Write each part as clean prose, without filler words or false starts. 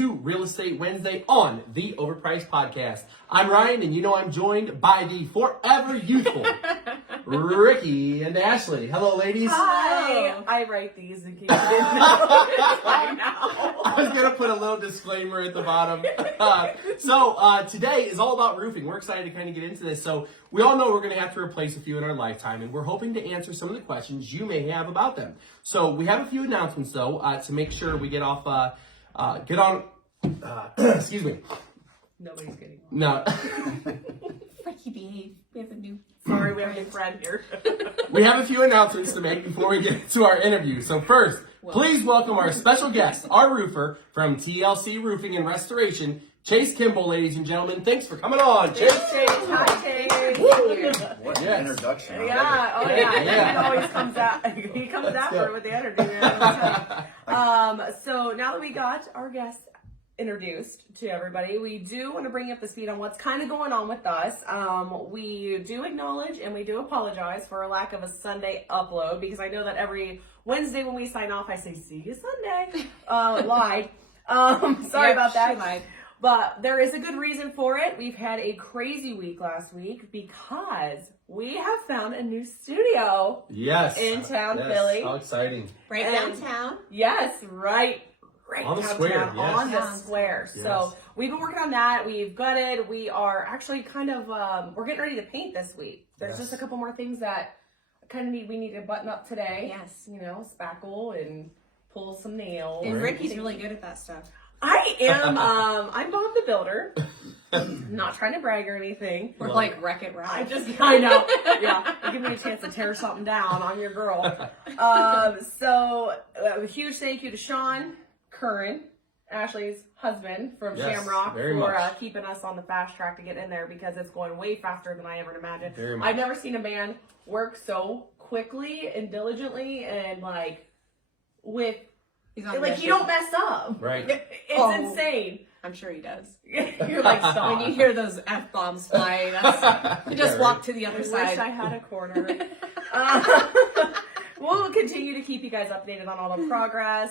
to Real Estate Wednesday on the Overpriced Podcast. I'm Ryan, and you know I'm joined by the forever youthful Ricky and Ashley. Hello, ladies. Hi. I write these in case you didn't know. I know. I was going to put a little disclaimer at the bottom. Today is all about roofing. We're excited to kind of get into this. So we all know we're going to have to replace a few in our lifetime, and we're hoping to answer some of the questions you may have about them. So we have a few announcements, though, to make sure we get off, excuse me. Nobody's getting one. No. Ricky, behave. We have a new... Sorry, we have a new friend here. We have a few announcements to make before we get to our interview. So first, please welcome our special guest, our roofer from TLC Roofing and Restoration, Chase Kimball, ladies and gentlemen. Thanks for coming on, Chase. Hi, Chase. What an introduction. Yeah, oh yeah. Yeah. He always comes out. He comes after with the energy. So now that we got our guests introduced to everybody, we do want to bring you up to speed on what's kind of going on with us. We do acknowledge and we do apologize for a lack of a Sunday upload, because I know that every Wednesday when we sign off, I say, see you Sunday. Lied. Sorry about that. She lied. But there is a good reason for it. We've had a crazy week last week because we have found a new studio. Yes. In town, yes. Philly. How exciting. Right And- downtown. Yes, right On the downtown, square, yes. on the Yes. square. Yes. So we've been working on that. We've gutted. We are actually kind of, we're getting ready to paint this week. There's Yes. just a couple more things that we need to button up today. Yes. You know, spackle and pull some nails. And Right. Ricky's really good at that stuff. I am, I'm Bob the Builder. Not trying to brag or anything. We're Love like Wreck-It Ralph. I know. Yeah. You give me a chance to tear something down on your girl. So a huge thank you to Sean Curran, Ashley's husband from Yes, Shamrock, very for much. keeping us on the fast track to get in there, because it's going way faster than I ever imagined. Very much. I've never seen a man work so quickly and diligently and with He's on like mission. you don't mess up. Right. It's Oh. insane. I'm sure he does. You're like, stop. When you hear those F-bombs fly, you just Yeah, walk right. to the other I wish side. I had a corner. We'll continue to keep you guys updated on all the progress,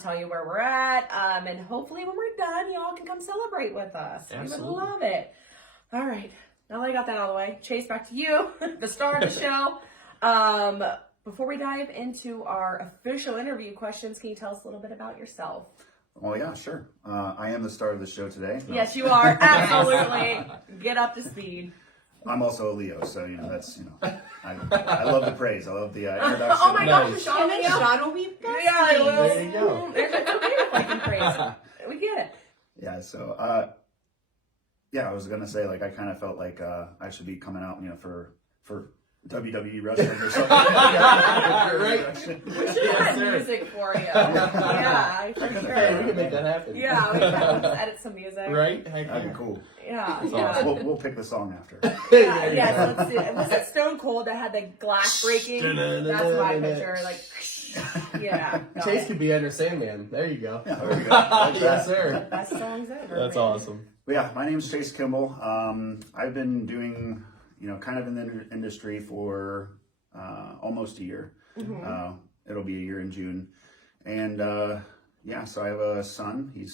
tell you where we're at, and hopefully when we're done, y'all can come celebrate with us. Absolutely. We would love it. All right, now that I got that out of the way, Chase, back to you, the star of the show. Before we dive into our official interview questions, can you tell us a little bit about yourself? Oh yeah, sure. I am the star of the show today. No, Yes, you are. Absolutely. Get up to speed. I'm also a Leo, so that's I love the praise. I love the introduction. Oh my gosh, Nice. Sean, And then Sean will be besties. Yeah, I will. There you go. There's a computer fucking praise. We get it. Yeah. So I was gonna say, like, I kind of felt like I should be coming out, for WWE wrestling or something. Right. We should Yes, have sir. music for you. Yeah, for Hey, we sure. can make that happen. Yeah, we can edit some music. Right? Heck That'd yeah. be cool. Yeah, That's yeah. awesome. We'll pick the song after. Yeah, yeah, so let's see. Was it Stone Cold that had the glass breaking? That's my picture. Like, yeah. got Chase it. could be Ender Sandman. There you go. Yeah, there we go. Like Yes, that. sir. Best songs ever. That's man. awesome. But yeah, my name's Chase Kimball. I've been doing, kind of in the industry for almost a year. It'll be a year in June. And so I have a son. He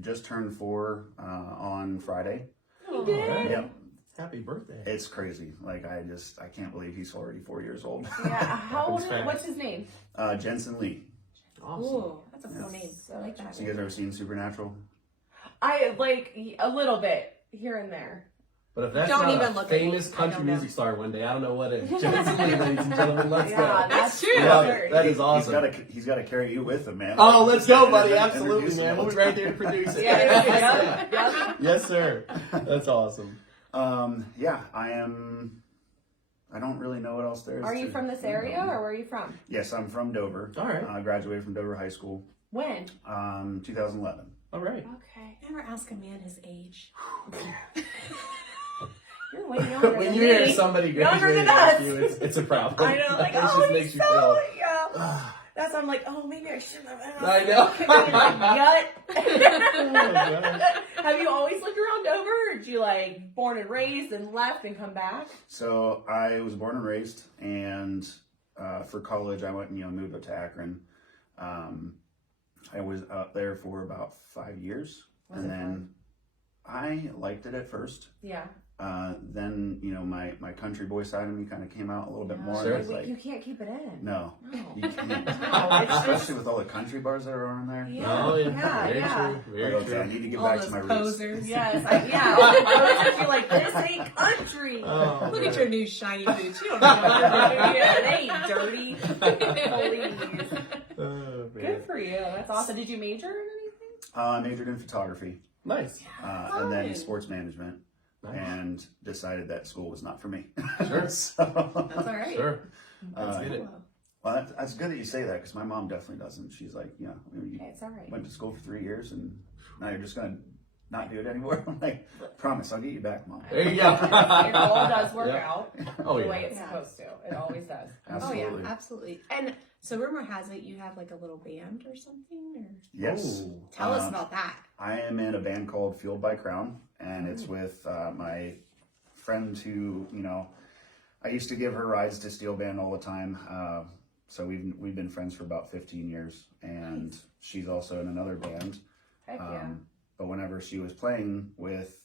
just turned 4 on Friday. You did? Yep. Happy birthday. It's crazy. Like, I can't believe he's already 4 years old. Yeah. How old? Happens fast. What's his name? Jensen Lee. Awesome. Ooh, that's a cool Yes. name. I like that. So you guys ever seen Supernatural? I like a little bit here and there. But if that's Don't not even a look at me. famous I country don't know. music star one day, I don't know what it is. Jensen Lee, ladies and gentlemen, let's Yeah, go. that's true. Love Sure. it. That is awesome. He's got to carry you with him, man. Oh, let's go, buddy. Introduce Absolutely, him man. all We'll be the right time. there to produce it. Yeah. Yep. Yes, sir. That's awesome. I don't really know what else there is. Are you from this area, or where are you from? Yes, I'm from Dover. All right. I graduated from Dover High School, When? 2011. All right. Okay. Never ask a man his age. You're way younger When than you me. hear somebody Younger graduating than after us. you, it's a problem. I know, like, It just oh, makes he's you so, feel. yeah. That's why I'm like, oh, maybe I shouldn't have asked. I know. Kicking me in the Oh, gut. Have you always lived around Dover, or did you born and raised and left and come back? So I was born and raised, and for college I went and moved up to Akron. I was out there for about 5 years, Was and it then I liked it at first. Yeah. Then my country boy side of me kind of came out a little bit more. Sure. And it's like, You can't keep it in. no, No. you can't. No, it's just- Especially with all the country bars that are on there. Yeah. Oh, yeah. Yeah, Very yeah. true. Very Like, okay, I true. need to get All back those to my roots. posers. Yes, I feel like this ain't country. Oh, Look man. at your new shiny boots. You don't know what they're doing. Yeah, they ain't dirty. Please. Oh, man. Good for you. That's awesome. Did you major in anything? I majored in photography, Nice. and then Fun. sports management, Nice. and decided that school was not for me. Sure. So, That's all right. Sure. uh, Get it. well, that's good that you say that, because my mom definitely doesn't. She's like, you Okay, it's all right. went to school for 3 years, and now you're just gonna not do it anymore. I'm like, promise, I'll get you back, Mom. There you go. It all does work Yeah. out Oh, the way yeah. it's supposed to. It always does. Absolutely. Oh yeah, absolutely. And so rumor has it you have like a little band or something, or Yes. Oh. tell us about that. I am in a band called Fueled by Crown, and it's with my friend who, I used to give her rides to Steel Band all the time. So we've been friends for about 15 years, and she's also in another band. Heck yeah. But whenever she was playing with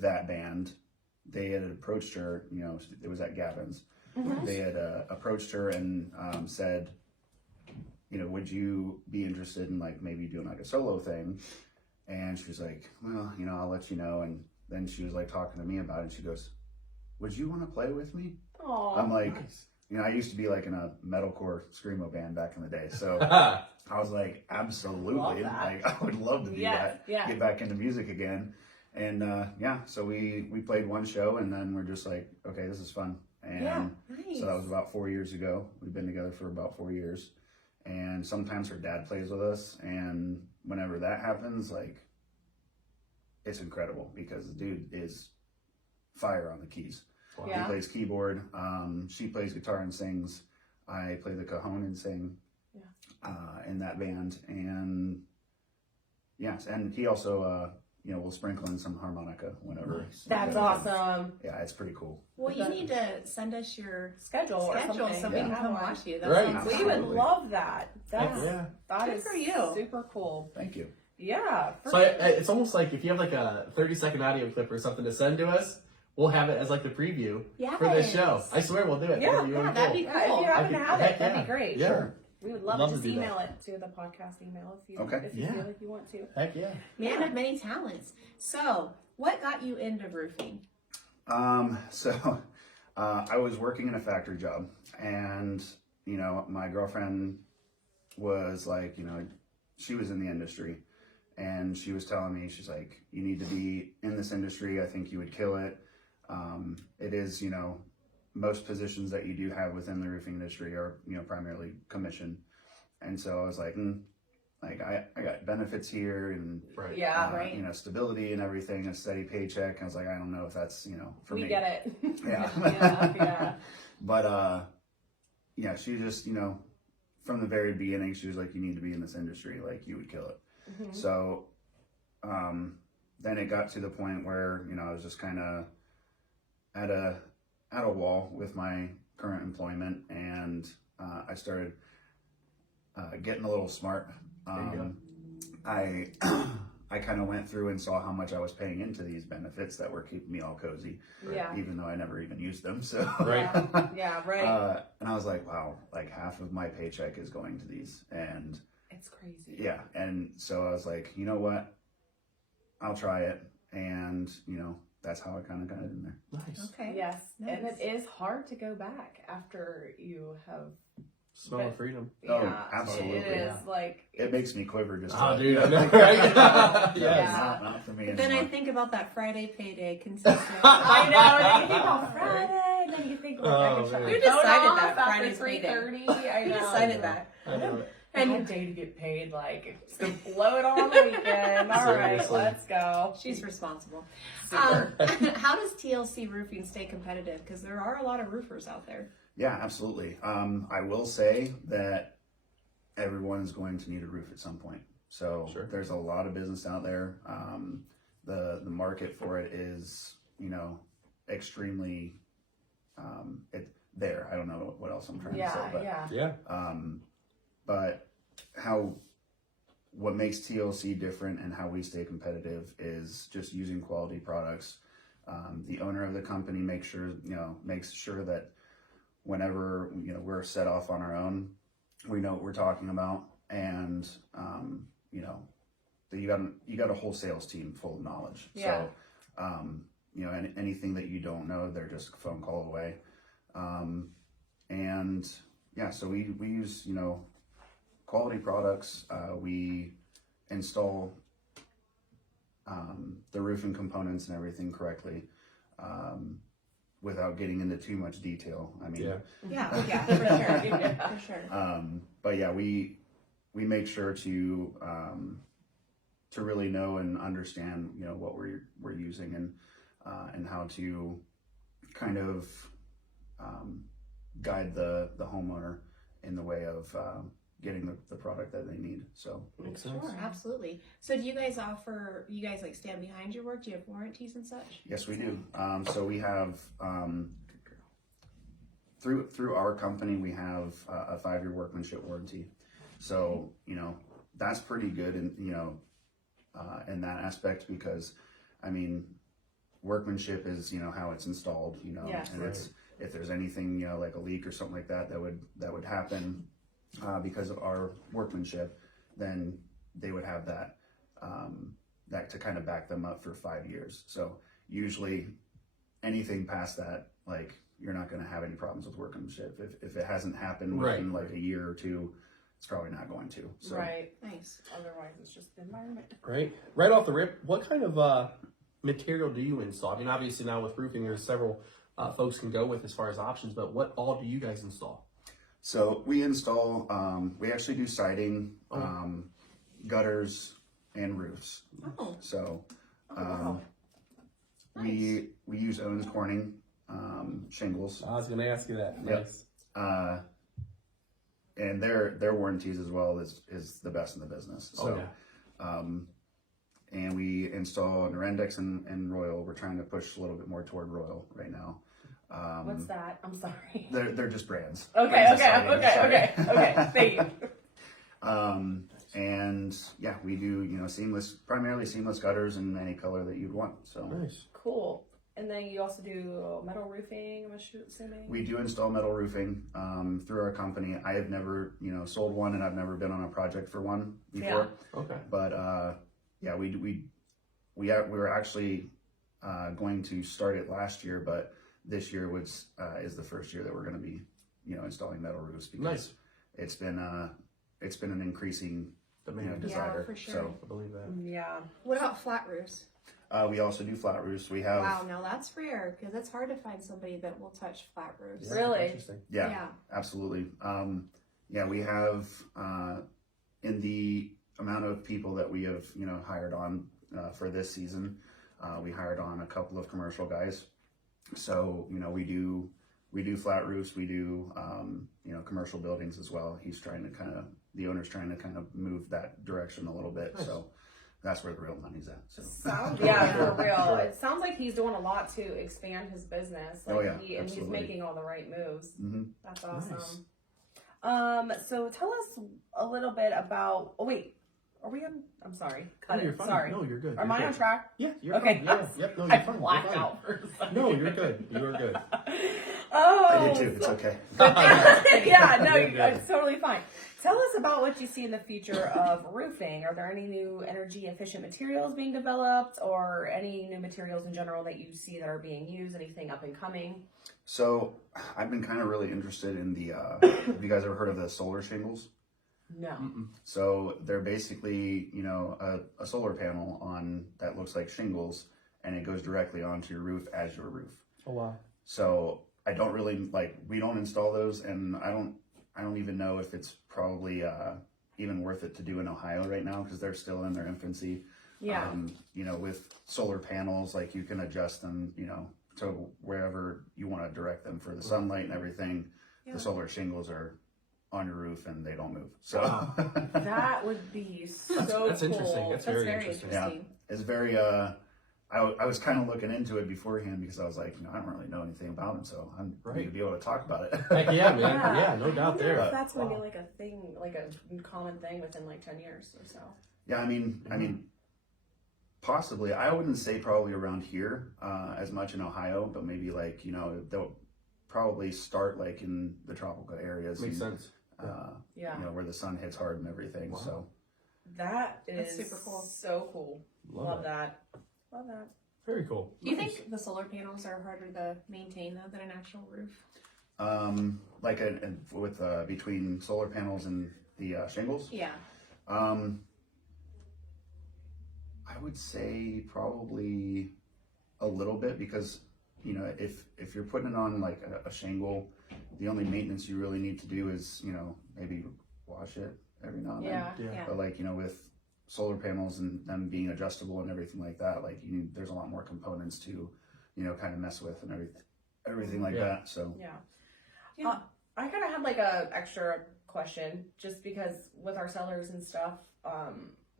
that band, they had approached her. It was at Gavin's. Mhm. They had approached her and said, would you be interested in like maybe doing like a solo thing? And she was like, well, I'll let you know. And then she was like talking to me about it. And she goes, would you want to play with me? Aw. I'm like, Nice. I used to be like in a metalcore screamo band back in the day. So I was like, absolutely. Love that. Like, I would love to do Yes, that. yeah. Get back into music again. And so we played one show, and then we're just like, okay, this is fun. And Yeah. Nice. so that was about 4 years ago. We've been together for about 4 years. And sometimes her dad plays with us. And whenever that happens, like, it's incredible because the dude is fire on the keys. Wow. Yeah. He plays keyboard. She plays guitar and sings. I play the cajon and sing in that band. And yes, and he also, will sprinkle in some harmonica whenever. That's awesome. Yeah, it's pretty cool. Well, you need to send us your Schedule or schedule something. so we can Yeah. come watch you. That Right. sounds We fun. would Absolutely. love that. That's Yeah. that Good is for you. super cool. Thank you. Yeah. for So it's almost like if you have like a 30-second audio clip or something to send to us, we'll have it as like the preview for this show. Yes. I swear we'll do it. Yeah, That'd be really that'd cool. be Yeah, if you happen to have it, Heck that'd yeah. be great. Yeah. Sure. We would love, Love to to just do that. email it to the podcast email if you Okay. if you Yeah. feel like you want to. Heck yeah. Man of many talents. So, what got you into roofing? So I was working in a factory job, and my girlfriend was like, she was in the industry, and she was telling me, she's like, you need to be in this industry. I think you would kill it. It is, most positions that you do have within the roofing industry are, primarily commission. And so I was like, I got benefits here and Right. Yeah, right. stability and everything, a steady paycheck. I was like, I don't know if that's, for we me. get it. Yeah. yeah. But she just, from the very beginning, she was like, you need to be in this industry, like you would kill it. Mhm. So then it got to the point where, I was just kind of at a wall with my current employment, and I started getting a little smart. There I kind of went through and saw how much I was paying into these benefits that were keeping me all cozy, Yeah. even though I never even used them. So Right. Yeah, right. and I was like, wow, like half of my paycheck is going to these. And It's crazy. yeah. And so I was like, you know what? I'll try it. And, that's how I kind of got it in there. Nice. Okay. Yes. And Nice. it is hard to go back after you have Smell of freedom. Oh, yeah, absolutely. It is like It makes me quiver just Oh, to- dude, I know, right? No, Yes. not for me But then I anymore. think about that Friday payday consistently. I know, and then you think on Friday, and then you think like I Oh, can shut man. my Who phone decided off that after Friday's payday? 3:30. I Who know. decided that? I know it. And a day to get paid, like to blow it on the weekend. All right, Seriously. let's go. She's responsible. Super. How does TLC Roofing stay competitive? Because there are a lot of roofers out there. Yeah, absolutely. I will say that everyone is going to need a roof at some point. So Sure. there's a lot of business out there. The market for it is, extremely there. I don't know what else I'm trying to say, Yeah, but yeah. Yeah. but what makes TLC different and how we stay competitive is just using quality products. The owner of the company makes sure that whenever we're set off on our own, we know what we're talking about, and that you got a whole sales team full of knowledge. Yeah. So anything that you don't know, they're just a phone call away. And yeah, so we use quality products. We install the roofing components and everything correctly, without getting into too much detail. I mean, Yeah, for sure. but yeah, we make sure to really know and understand what we're using, and how to kind of guide the homeowner in the way of getting the product that they need. So Makes sense. Sure, absolutely. So do you guys like stand behind your work? Do you have warranties and such? yes, we do. So we have through our company, we have a 5-year workmanship warranty. So that's pretty good in that aspect, because I mean, workmanship is how it's installed, Yes. and it's, if there's anything like a leak or something like that would happen because of our workmanship, then they would have that to kind of back them up for 5 years. So usually anything past that, like, you're not going to have any problems with workmanship. If it hasn't happened within like a year or two, it's probably not going to. So. Right. Nice. Otherwise, it's just the environment. Right off the rip, what kind of material do you install? I mean, obviously now with roofing, there's several folks can go with as far as options, but what all do you guys install? So we install, we actually do siding, gutters, and roofs. Oh. So Wow. we use Owens Corning shingles. I was going to ask you that. Yep. Nice. And their warranties as well is the best in the business. So, and we install Norendex and Royal. We're trying to push a little bit more toward Royal right now. What's that? I'm sorry. They're just brands. Okay. Brands of siding, sorry. Thank you. And yeah, we do primarily seamless gutters in any color that you'd want. So Nice. Cool. And then you also do metal roofing, I'm assuming? we do install metal roofing through our company. I have never sold one, and I've never been on a project for one before. Yeah. Okay. But yeah, we were actually going to start it last year, but this year is the first year that we're going to be installing metal roofs, because Nice. it's been an increasing desire. Yeah, for sure. So I believe that. Yeah. What about flat roofs? we also do flat roofs. We have Wow, now that's rare, because it's hard to find somebody that will touch flat roofs. Yeah, Really? Interesting. yeah. Absolutely. We have in the amount of people that we have hired on for this season, we hired on a couple of commercial guys. So we do flat roofs. We do commercial buildings as well. The owner's trying to kind of move that direction a little bit. Nice. So that's where the real money's at. So Yeah, for real. It sounds like he's doing a lot to expand his business. Like Oh, yeah, and he's absolutely. making all the right moves. hmm That's awesome. So tell us a little bit about. Oh wait, are we on? I'm sorry. Cut You're it. fine. Sorry. No, you're good. Am You're I good. on track? Yeah, you're Okay. fine. Yeah, yep, no, I you're fine. blacked You're fine. out for a second. No, you're good. You're good. Oh, I did too. It's okay. yeah, no, You're good. it's totally fine. Tell us about what you see in the future of roofing. Are there any new energy efficient materials being developed, or any new materials in general that you see that are being used? Anything up and coming? So I've been kind of really interested in the. Have you guys ever heard of the solar shingles? No. Mm-mm. So they're basically, a solar panel on that looks like shingles, and it goes directly onto your roof as your roof. Oh wow. So I don't really we don't install those, and I don't even know if it's probably even worth it to do in Ohio right now, because they're still in their infancy. Yeah. With solar panels, like, you can adjust them, to wherever you want to direct them for the sunlight and everything. Yeah. The solar shingles are on your roof and they don't move. So Wow. That would be so That's cool. interesting. That's very interesting. yeah, it's very I was kind of looking into it beforehand because I was like, I don't really know anything about them, so I'm going to be able to talk about it. Heck yeah, man. Yeah, no doubt there. If that's going to be like a thing, like a common thing within like 10 years or so. Yeah, I mean, possibly. I wouldn't say probably around here as much in Ohio, but maybe like they'll probably start like in the tropical areas. Makes sense. Where the sun hits hard and everything. Wow. So that's super cool. So cool. Love that. Love that. Very cool. Do you think the solar panels are harder to maintain though than an actual roof? Like with between solar panels and the shingles. Yeah. I would say probably a little bit because if you're putting it on like a shingle, the only maintenance you really need to do is maybe wash it every now and then. Yeah. But like with solar panels and them being adjustable and everything like that, like there's a lot more components to kind of mess with and everything like that. So I kind of had like a extra question just because with our sellers and stuff,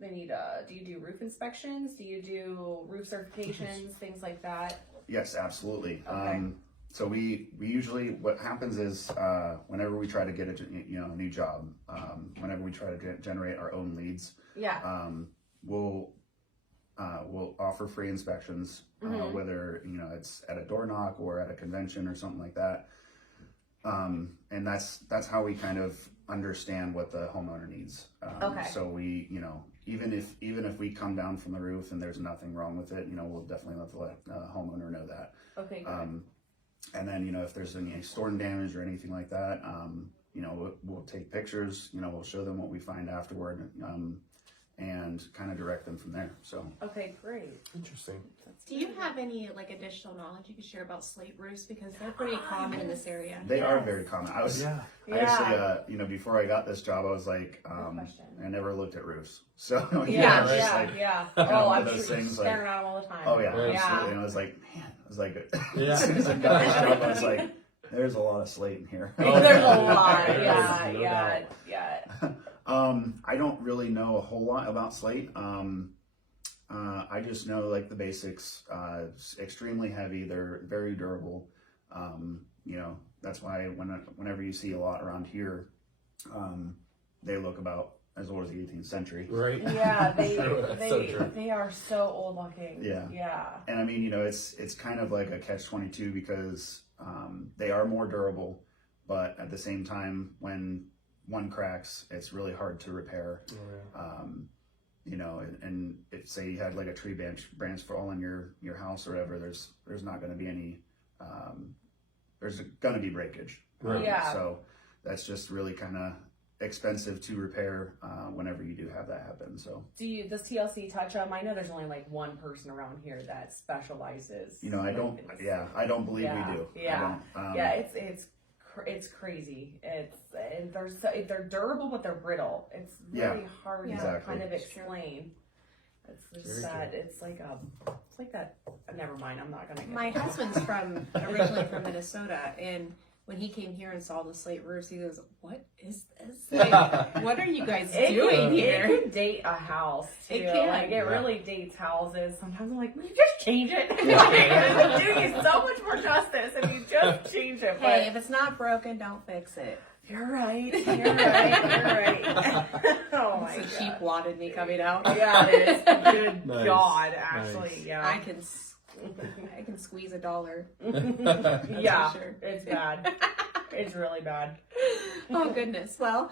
they need do you do roof inspections? Do you do roof certifications, things like that? Yes, absolutely. Okay. So we usually, what happens is whenever we try to get a new job, whenever we try to generate our own leads, we'll offer free inspections, whether it's at a door knock or at a convention or something like that. And that's how we kind of understand what the homeowner needs. So we even if we come down from the roof and there's nothing wrong with it, we'll definitely let the homeowner know that. Okay. Good. And then, if there's any storm damage or anything like that, we'll take pictures, we'll show them what we find afterward, and kind of direct them from there. So. Okay, great. Interesting. Do you have any like additional knowledge you could share about slate roofs because they're pretty common in this area? They are very common. I actually, before I got this job, I was like, I never looked at roofs. So Oh, I'm those sure things staring at them all the time. Oh yeah, absolutely. And I was like, as soon as I got this job, I was like, there's a lot of slate in here. There's a lot. No Yeah. I don't really know a whole lot about slate. I just know like the basics. It's extremely heavy. They're very durable. That's why whenever you see a lot around here, they look about as old as the 18th century. Right. Yeah, they are so old looking. Yeah. And I mean, it's kind of like a catch-22 because they are more durable, but at the same time, when one cracks, it's really hard to repair. And if say you had like a tree branch fall on your house or whatever, there's not going to be any there's going to be breakage. So that's just really kind of expensive to repair whenever you do have that happen. So does TLC touch them? I know there's only like one person around here that specializes. I don't believe we do. It's crazy. They're durable, but they're brittle. It's really hard to kind of explain. It's just that it's like that. Never mind. I'm not gonna. My husband's originally from Minnesota, and when he came here and saw the slate roofs, he goes, "What is this? Like, what are you guys doing here?" It could date a house too. It can. Like it really dates houses. Sometimes I'm like, will you just change it? It's doing you so much more justice if you just change it. Hey, if it's not broken, don't fix it. You're right. You're right. Oh my god. It's a cheap wad in me coming out. Yeah, it is. Good Nice. God, actually, Nice. yeah. I can squeeze $1. Yeah, for sure. it's bad. It's really bad. Oh goodness. Well,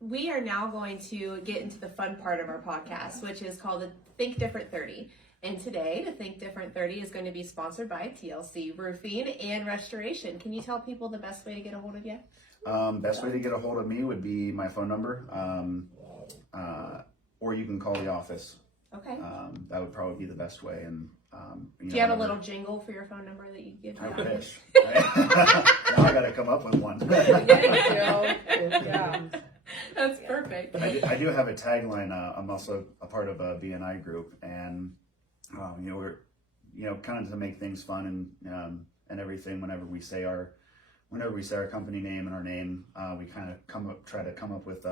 we are now going to get into the fun part of our podcast, which is called the Think Different 30. And today, the Think Different 30 is going to be sponsored by TLC Roofing and Restoration. Can you tell people the best way to get a hold of you? Best way to get a hold of me would be my phone number, or you can call the office. Okay. That would probably be the best way. And do you have a little jingle for your phone number that you give me? I wish. Now I got to come up with one. Yeah. That's perfect. I do have a tagline. I'm also a part of a BNI group, and we're kind of to make things fun and everything. Whenever we say our company name and our name, we kind of try to come up with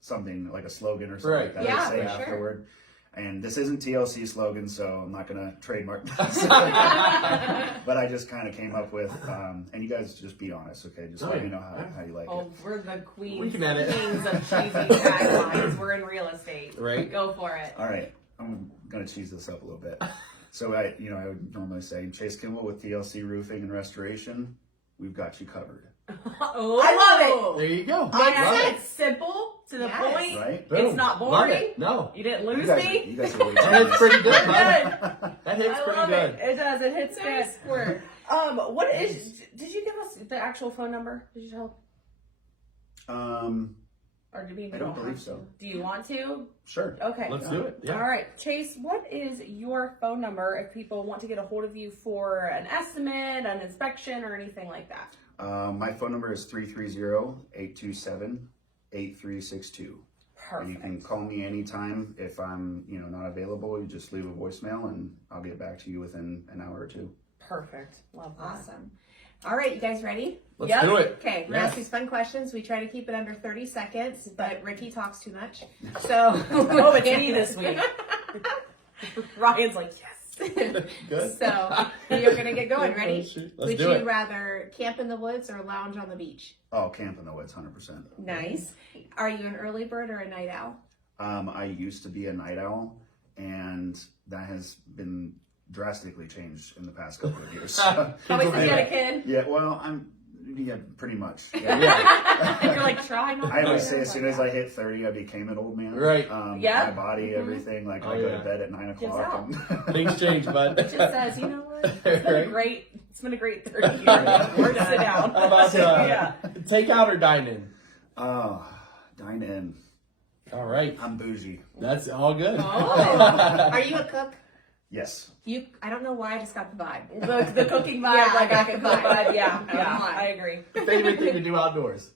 something like a slogan or something like that to say afterward. And this isn't TLC slogan, so I'm not going to trademark this. But I just kind of came up with, and you guys just be honest, okay? Just let me know how you like it. Oh, we're the We queens can edit. kings of cheesy taglines. We're in real estate. Right. Go for it. All right, I'm going to cheese this up a little bit. So I would normally say, Chase Kimball with TLC Roofing and Restoration, we've got you covered. Oh, I love it. There you go. I Love know it. it's simple to the Yes. point. Right? Boom. It's not Love boring. it. No. You didn't You lose guys, me. you guys are way too That hits nice. pretty good, Good. bud. That hits I pretty love good. it. It does. It hits Nice good. work. What is? Did you give us the actual phone number? Did you tell? Or do we? I don't believe so. Do you want to? Sure. Okay. Let's do it. Yeah. All right, Chase, what is your phone number if people want to get a hold of you for an estimate, an inspection, or anything like that? My phone number is 330-827-8362. Perfect. You can call me anytime. If I'm, not available, you just leave a voicemail and I'll get back to you within an hour or two. Perfect. Love that. Awesome. All right, you guys ready? Let's Yep. do it. Okay, we're gonna Yes. ask these fun questions. We try to keep it under 30 seconds, but Ricky talks too much. So, Oh, it's me this week. Ryan's like, yes. Good. So, you're gonna get going. Ready? Let's Would do you it. rather camp in the woods or lounge on the beach? Oh, camp in the woods, 100%. Nice. Are you an early bird or a night owl? I used to be a night owl, and that has been drastically changed in the past couple of years. Probably will since do you had a that. kid. Yeah, well, pretty much. Yeah. And you're like, try not to. I always say as soon as I hit 30, I became an old man. Right. Yeah. My body, everything. Like, Oh, I go yeah. to bed at 9 Gives o'clock. out. And Things change, bud. It just says, you know what? Right? It's been a great 30 years. We're done. Sit down. How about Yeah. take out or dine in? Oh, dine in. All right. I'm bougie. That's all good. Oh. Are you a cook? Yes. I don't know why I just got the vibe. The cooking vibe, Yeah, like I I got can the cook vibe. vibe. Yeah, yeah, Come on. I agree. Favorite thing to do outdoors?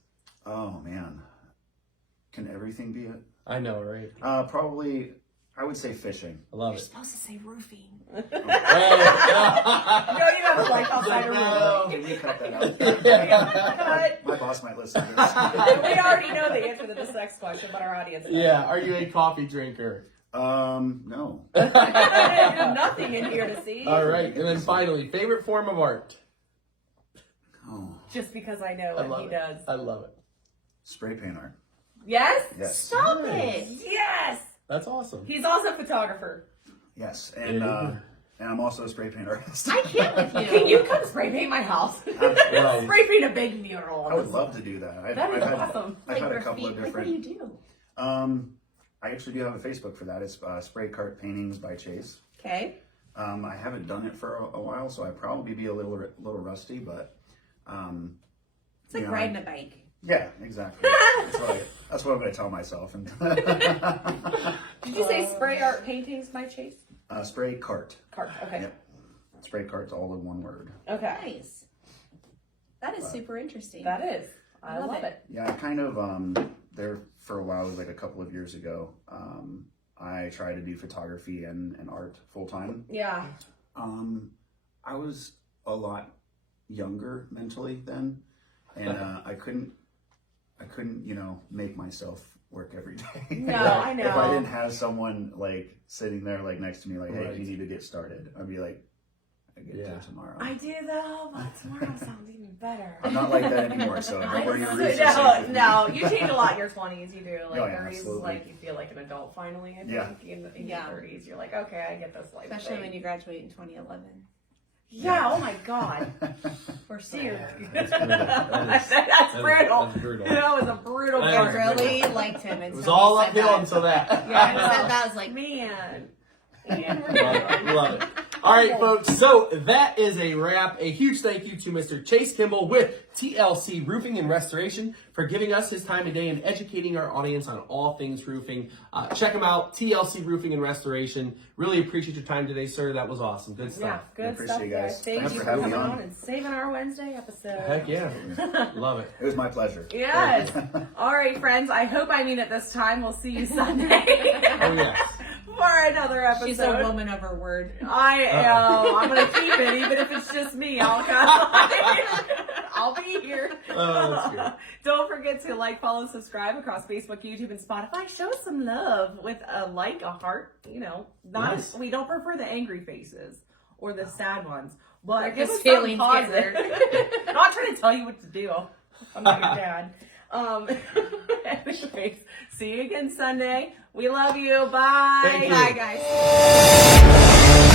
Oh, man. Can everything be it? I know, right? Probably, I would say fishing. I love You're it. supposed to say roofing. Hey. No, you have a life outside of No. roofing. Can you cut that out? Cut. My boss might listen to this. We already know the answer to this next question, but our audience doesn't. Yeah. Are you a coffee drinker? No. Nothing in here to see. All right. And then finally, favorite form of art? Oh, Just because I know I what love he it. does. I love it. spray paint art. Yes? Yes. Stop Nice. it. Yes. That's awesome. He's also a photographer. Yes, Yeah. and I'm also a spray paint artist. I can't with you. Can you come spray paint my house? Right. Spray paint a big mural. I would love to do that. That is I've awesome. I've had a couple of graffiti. different. Like, what do you do? I actually do have a Facebook for that. It's Spray Cart Paintings by Chase. Okay. I haven't done it for a while, so I'd probably be a little rusty, but It's like riding a bike. yeah, exactly. That's what I'm going to tell myself. And Did you say spray art paintings by Chase? Spray Cart. Cart. Okay. Yep. Spray Cart's all in one word. Okay. Nice. That is super interesting. That is. I Love love it. it. Yeah, I kind of there for a while, like a couple of years ago. I tried to do photography and art full time. Yeah. I was a lot younger mentally then, and I couldn't, make myself work every day. No, I know. If I didn't have someone like sitting there like next to me, like, hey, Right. you need to get started, I'd be like, I get Yeah. there tomorrow. I do though, but tomorrow sounds even better. I'm not like that anymore, so don't worry your roots. No, you change a lot in your 20s. You do. Like Oh, yeah, 30s is absolutely. like you feel like an adult finally. I think. Yeah. In Yeah. your 30s, you're like, okay, I get this life. Especially thing. when you graduate in 2011. Yeah. Oh my God. We're so Dear. That's brutal. That's brutal. That's brutal. That was a brutal That I was part. really liked him. It was all uphill until that. Yeah, I said that. I was like, Man. Love it. Love it. All right, folks. So that is a wrap. A huge thank you to Mr. Chase Kimball with TLC Roofing and Restoration for giving us his time today and educating our audience on all things roofing. Check him out, TLC Roofing and Restoration. Really appreciate your time today, sir. That was awesome. Good Yeah, stuff. good appreciate stuff, you guys. guys. Thank Thanks you for for having me coming on. on and saving our Wednesday episode. Heck yeah. Love it. It was my pleasure. Yes. All right, friends. I hope I mean it this time. We'll see you Sunday Oh, yes. for another episode. she's a woman of her word. I am. I'm gonna keep it, even if it's just me. I'll be here. Oh, that's good. Don't forget to like, follow, subscribe across Facebook, YouTube, and Spotify. Show us some love with a like, a heart. You know, not Yes. we don't prefer the angry faces or the sad ones, but Like give the us something feelings positive. I'm not trying to tell you what to do. I'm not your dad. Anyways, see you again Sunday. We love you. Bye. Thank you. Bye, guys.